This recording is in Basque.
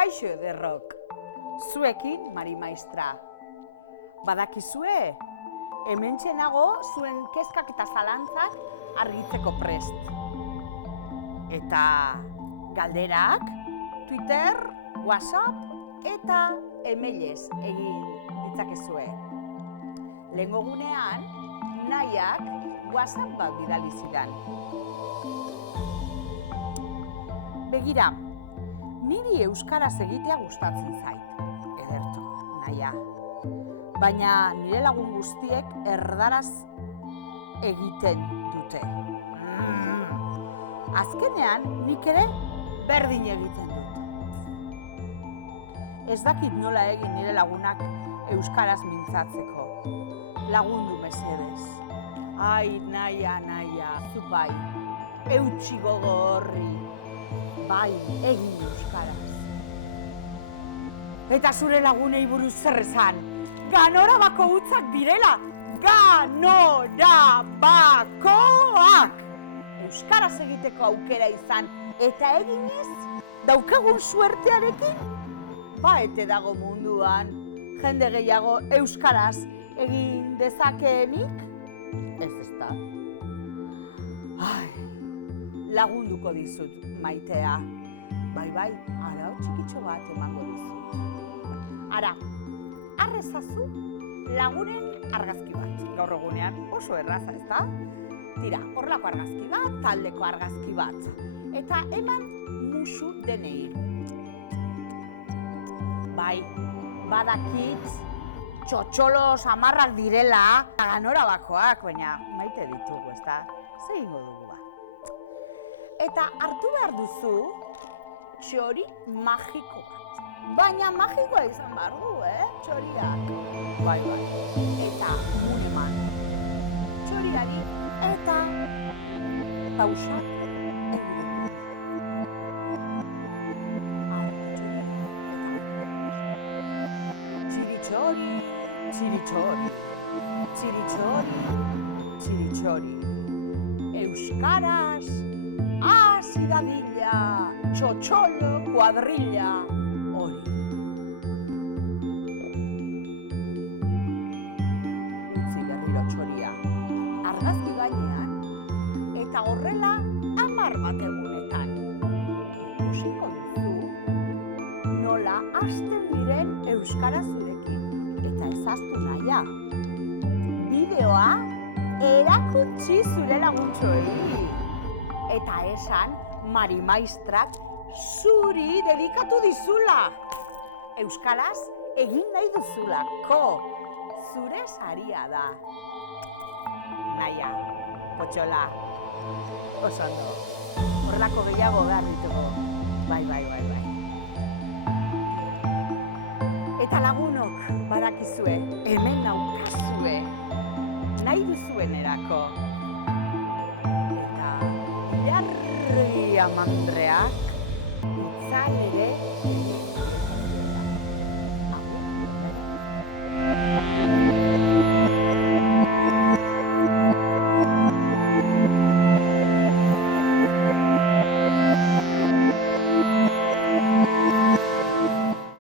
Kaixo ederrok, zuekin Mari Maistra. Badakizue, hementxe nago zuen kezkak eta zalantzak argitzeko prest. Eta galderak, Twitter, WhatsApp eta emailez egin ditzakezue. Lehengo gunean, nahiak WhatsApp bat bidali zidan. Begira, niri euskaraz egitea gustatzen zait, ederto, nahia. Baina nire lagun guztiek erdaraz egiten dute. Azkenean, nik ere berdin egiten dut. Ez dakit nola egin nire lagunak euskaraz mintzatzeko. Lagundu mesedez. Ai, naia, zupai, eutxi gogo horri. Bai, egin euskaraz. Eta zure lagunei buruz zer esan, ganorabako hutzak direla, ganorabakoak! Euskaraz egiteko aukera izan eta eginez daukagun suertearekin, ete dago munduan jende gehiago euskaraz egin dezakeenik, ez ezta. Lagunduko dizut, Maitea. Bai, arau txikitxo bat emango dizut. Ara, arrezazu lagunen argazki bat. Gaur egunean oso erraza, ezta? Tira, horlako argazki bat, taldeko argazki bat. Eta eman musu denei. Bai, badakit, txotxolo samarrak direla, ganorabakoak, baina maite ditugu, ezta? Zer egingo dugu ba? Eta hartu behar duzu txori magiko bat. Baina magikoa izan behar du, txoriak. Bai. Eta eman txoriari eta pausak egin. Txiri-txori, txiri-txori, txiri-txori, txiri-txori. Euskaraz, hasi dadila, txotxolo, kuadrilla, hori. Utzi berriro txoria, argazki gainean, eta horrela 10 bat egunetan. Ikusiko duzu, nola hasten diren euskara zurekin, eta ezaztu nahia. Bideoa erakutsi zure laguntxoei. Eta esan Mari Maistrak zuri dedikatu dizula. Euskaraz egin nahi duzulako. Zure saria da. Naia, potxola, oso ondo. Horrelako gehiago behar ditugu. Bai. Eta lagunok badakizue, hemen naukazue, nahi duzuenerako. Eta Amandreak itzal ere